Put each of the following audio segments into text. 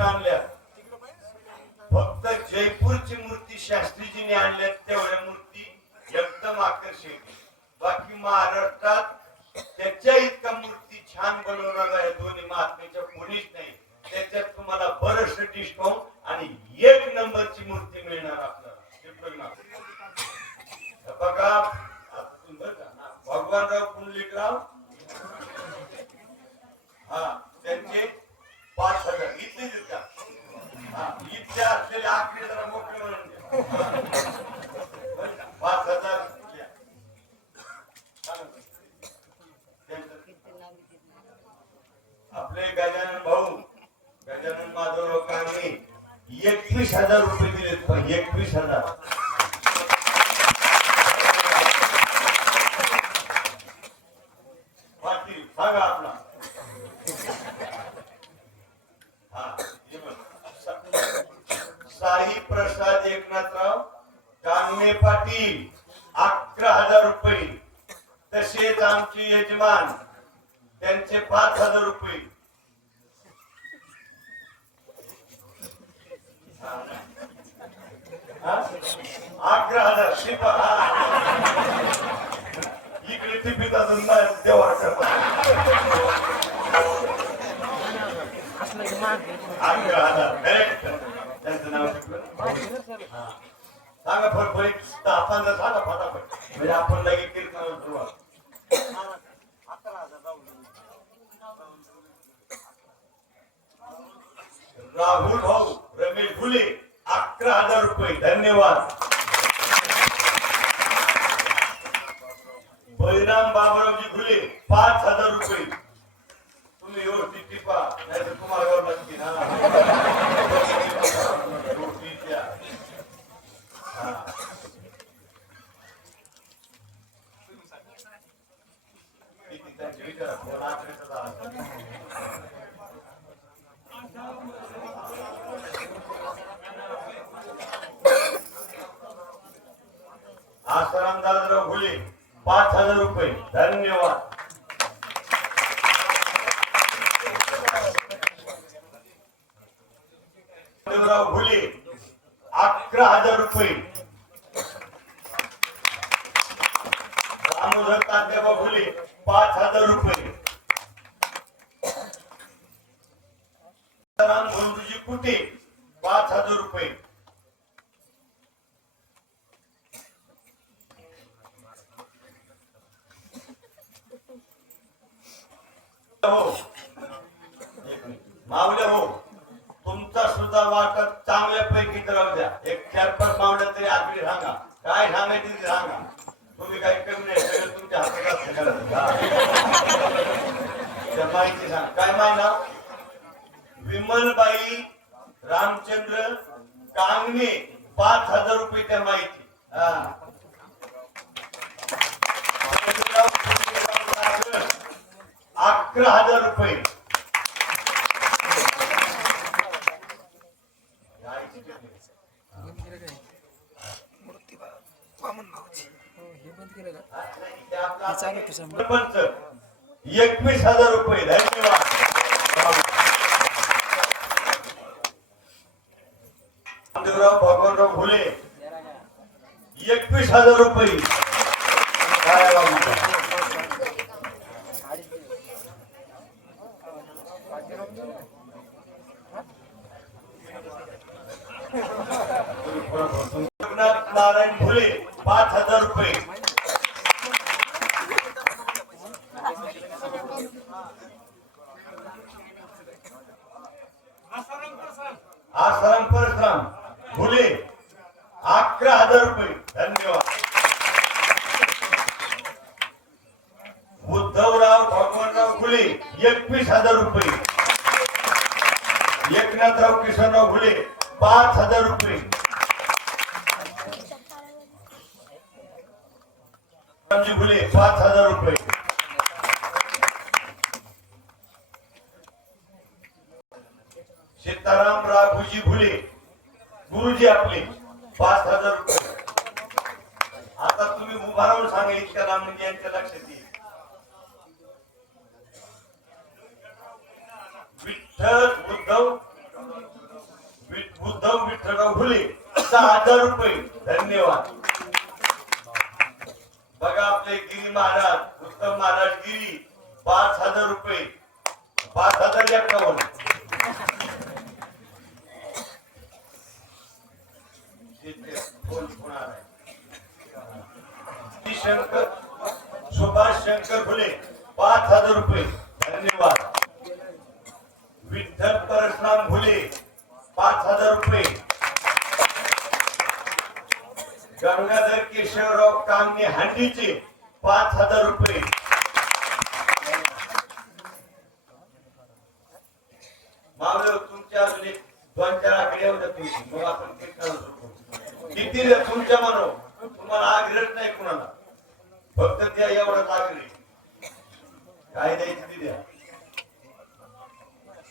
तुम्ही आणल्या. फक्त जयपूरची मूर्ती शास्त्रीजीने आणल्या तेवढ्या मूर्ती एकदम आकर्षक बाकी महाराष्ट्रात त्याच्या इतका मूर्ती छान बनवणार आहे दोन्ही महात्म्याच्या कोणीच नाही. त्याच्यात तुम्हाला बरंचसं डिस्काउंट आणि एक नंबरची मूर्ती मिळणार आपल्याला. बघा. भगवानराव पुंडलिकराव हा त्यांचे पाच हजार इथले देतात हा इथले असलेले आकडे जरा मोकळे म्हणून द्या. बरं का? पाच हजार आपले गजानन भाऊ गजानन माधव लोकांनी एकवीस हजार रुपये दिलेत पण एकवीस हजार. पाटील सांगा आपला हा, हे बघ. सा- साई प्रसाद एकनाथराव कांगणे पाटील अकरा हजार रुपये. तसेच आमचे यजमान त्यांचे पाच हजार रुपये. अकरा हजार. शिपा इकडे टिपीत अजून देवा अकरा हजार. डायरेक्ट त्यांचं नाव शिकलं सांगा फटफटीत आपण पंधरा सांगा फटाफट म्हणजे आपण लगेच कीर्तनाला सुरुवात. राहुल भाऊ रमेश फुले अकरा हजार रुपये. धन्यवाद. बळीराम बाबरावजी फुले पाच हजार रुपये. तुम्ही व्यवस्थित टिपा नाही तर तुम्हाला एवढं नक्की ना व्यवस्थित द्या. हा. किती त्यांचे विचारा, कोण आखरीचा झाला. आसाराम दादाराव घुले पाच हजार रुपये. धन्यवाद देवराव घुले अकरा हजार रुपये दामोदर तात्याबा घुले पाच हजार रुपये राम गुंडूजी कुटे पाच हजार रुपये हो. मावल्या हो तुमचा सुद्धा वाटत चांगल्या पैकी राहू द्या एक चार पाच मावल्या तरी आपली सांगा काय सांगायची ते सांगा तुम्ही काही कमी नाही सगळं तुमच्या हातात माहिती सांग. काय माहिना विमलबाई रामचंद्र कांगणे पाच हजार रुपये त्या माहिती हा. अकरा हजार रुपये. सरपंच एकवीस हजार रुपये. धन्यवाद. रामदेवराव भगवानराव फुले. एकवीस हजार रुपये काय बाबा? रघुनाथ नारायण फुले पाच हजार रुपये आश्रम परश्रम भुले अकरा हजार रुपये. धन्यवाद. उद्धवराव भगवानराव फुले एकवीस हजार रुपये. एकनाथराव किशनराव फुले पाच हजार रुपये. गुरुजी भुले गुरुजी आपले पाच हजार रुपये. आता तुम्ही उभारावून राहून इतक्या राम म्हणजे यांच्या लक्षात येईल. विठ्ठल उद्धव उद्धव विठ्ठलराव भुले सहा हजार रुपये. धन्यवाद. बघा आपले गिरी महाराज उत्तम महाराज गिरी पाच हजार रुपये. पाच हजार एकावन्न इथे कोण कोण आलाय? शंकर सुभाष शंकर फुले पाच हजार रुपये. धन्यवाद. विठ्ठल परशुराम फुले पाच हजार रुपये. गंगाधर केशवराव कामने हंडीचे पाच हजार रुपये. मावळे तुमच्या दोन चार आकडे होत्या तुमची मग आपण किती तुमच्या मनो तुम्हाला आग्रह नाही कुणाला. फक्त द्या एवढाच लागले काय द्यायची ते द्या.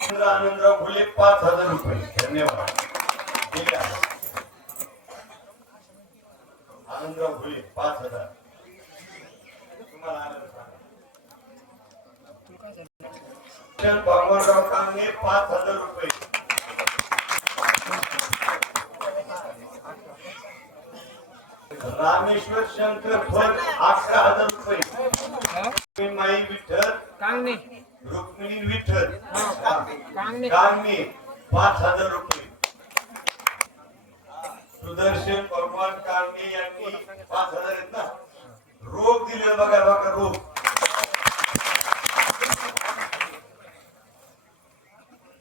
सुंदर आनंदराव फुले पाच हजार रुपये. धन्यवाद. ठीक आहे. आनंदराव फुले पाच हजार. तुम्हाला आनंद सांगा. पाच हजार रुपये. रामेश्वर शंकर फळ अकरा हजार रुपये माई विठ्ठल कांगणे. रुक्मिणी विठ्ठल. कांगणे. कांगणे. पाच हजार रुपये. सुदर्शन भगवान कांगणे यांनी पाच हजार आहेत ना रोग दिले बघा बघा रोग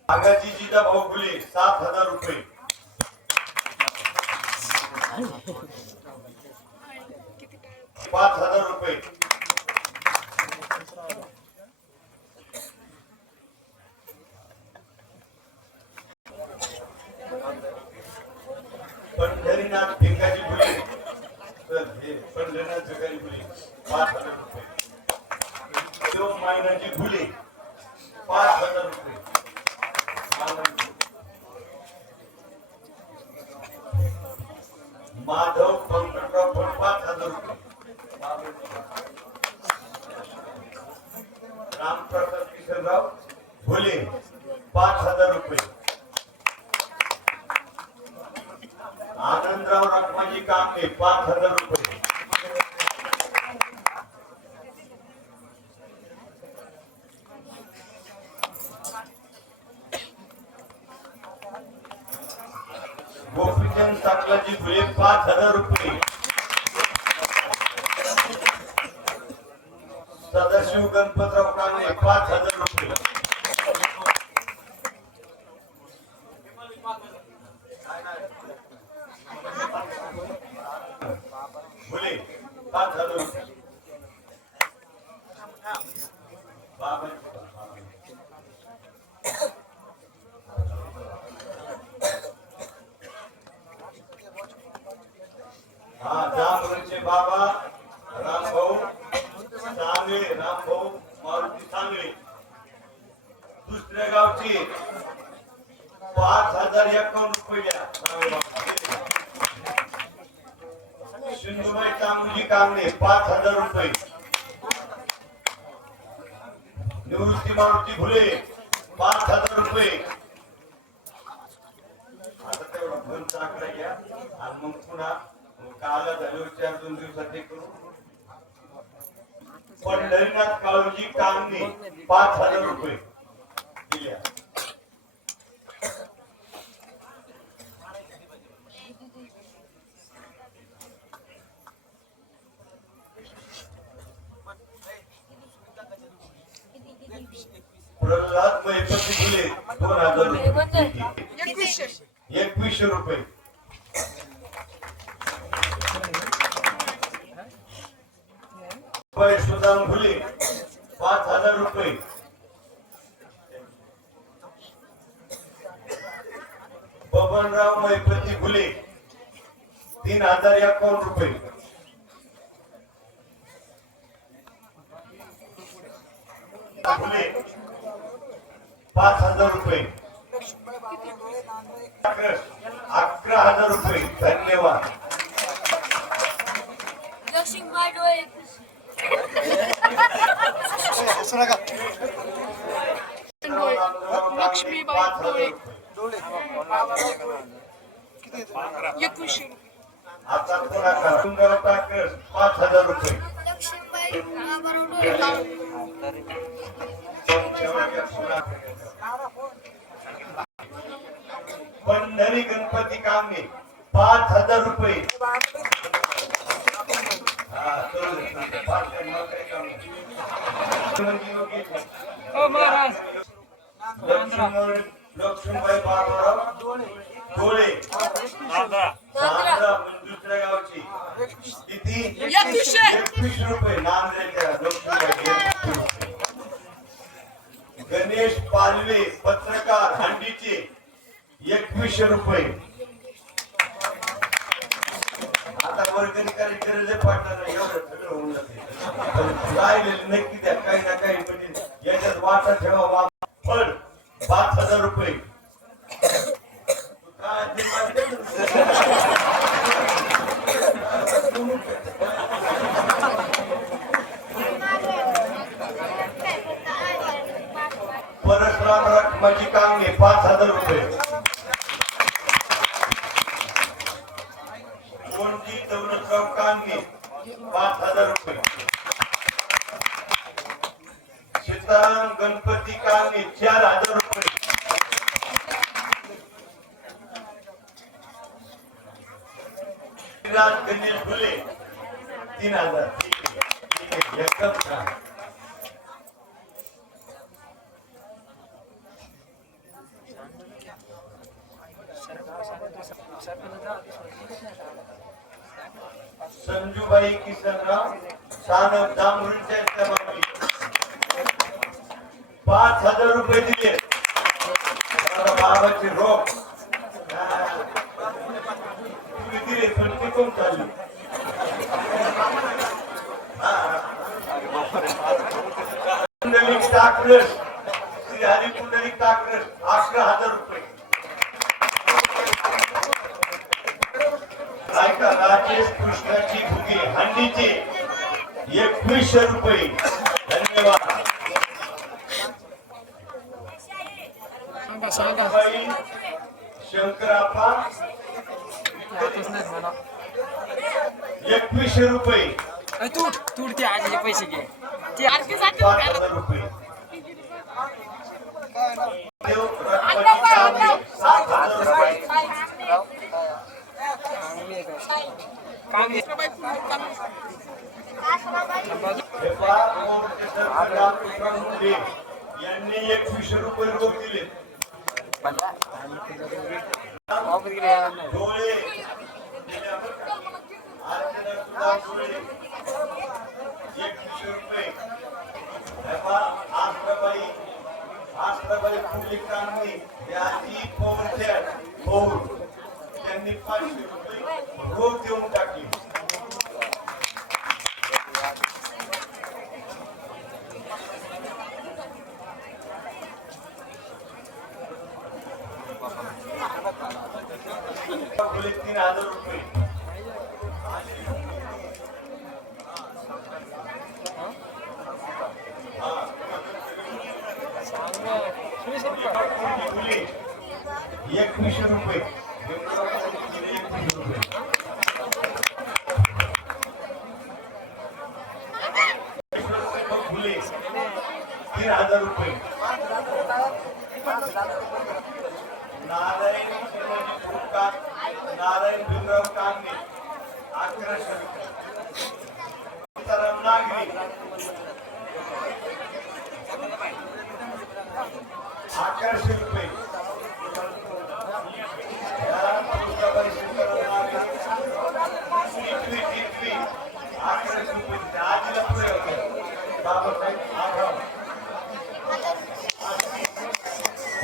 आगाची जिजा भाऊ फुले सात हजार रुपये पाच हजार रुपये पंढरीनाथ भिकाजी फुले तर हे पंढरीनाथ फुले पाच हजार रुपये. फुले पाच हजार रुपये. माधव पंकटराव पण पाच हजार रुपये. रामप्रसाद किशनराव फुले पाच हजार रुपये आनंदराव रखमाजी कामले पाच हजार रुपये. गोपीचंद साकलाजी फुले पाच हजार रुपये. सदाशिव गणपतराव कांगणे पाच हजार रुपये फुले पाच हजार रुपये बाबांची- हा जांभूळचे बाबा रामभाऊ सांगळे रामभाऊ मारुती सांगळे. दुसऱ्या गावची पाच हजार एकावन्न रुपये द्या. सिंधुबाई तांबुजी कांगणे पाच हजार रुपये. निवृत्ती मारुती फुले पाच हजार रुपये. आता तेवढा फोनचा आकडा घ्या. आणि मग पुन्हा काला झाल्यावर चार दोन दिवसात हे करू. पंढरीनाथ काळूजी कांगणे पाच हजार रुपये. दिल्या. प्रल्हाद एकवीसशे रुपये. सुदाम फुले पाच हजार रुपये. बबनराव मैपती फुले तीन हजार एकावन्न रुपये? फुले पाच हजार रुपये. अकरा हजार रुपये. धन्यवाद लक्ष्मीबाई डोळे लक्ष्मीबाई डोळे. एकवीसशे रुपये टाकस पाच हजार रुपये लक्ष्मीबाई पंढरी गणपती कामने पाच हजार रुपये. लक्ष्मीबाई डोळे दुसऱ्या गावची किती एकवीस रुपये लक्ष्मीबाई गणेश पालवे पत्रकार हंडीचे एकवीसशे रुपये. आता वर्गणी करायची गरज आहे पडणार नाही एवढं सगळं होऊन जाते राहिलेलं नक्की द्या काही ना काही म्हणजे याच्यात वाटा ठेवा वा पण पाच हजार रुपये. परत ते पाहिजे? परशुराम रखमाची कांगे पाच हजार रुपये कोणती दौलतराव कांगे पाच हजार रुपये सीताराम गणपती कांगे चार हजार रुपये विराज गणेश फुले तीन हजार ठीक आहे ठीक आहे एकदम छान संजूबाई किसनराव सानप दामरुंच्या इस्लामाबादी. पाच हजार रुपये दिले. बाबाची रोख. तुम्ही दिले पण ते कोण चालली? हा. कुंडलिक टाकरस श्री हरी कुंडलिक टाकरस अकरा हजार रुपये. राजेश कृष्णाची भुगे हंडीचे एकवीसशे रुपये. धन्यवाद. मला एकवीसशे रुपये. अरे तू तू आजीचे पैसे घे. ते हजार रुपये. सात हजार रुपये काम घे हे पहा, मोर्चे रामकृष्ण मुंडे यांनी एकवीसशे रुपये रोख दिले डोळे अर्चना सुद्धा डोळे एकवीसशे रुपये हे पहा, आश्रबाई आश्रबाई पुंडलिक कांगणे याची पौरच्या पौर त्यांनी पाचशे रुपये रोख देऊन टाकली फुले तीन हजार रुपये फुले एकवीसशे रुपये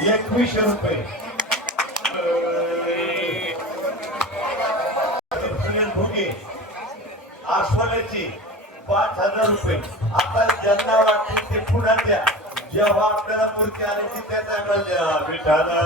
एकवीसशे रुपये. सुनील भुगे पाच हजार रुपये. आता ज्यांना वाटते ते पुन्हा द्या. जेव्हा आपल्याला मूर्ती आली की त्याचा द्या. विठाला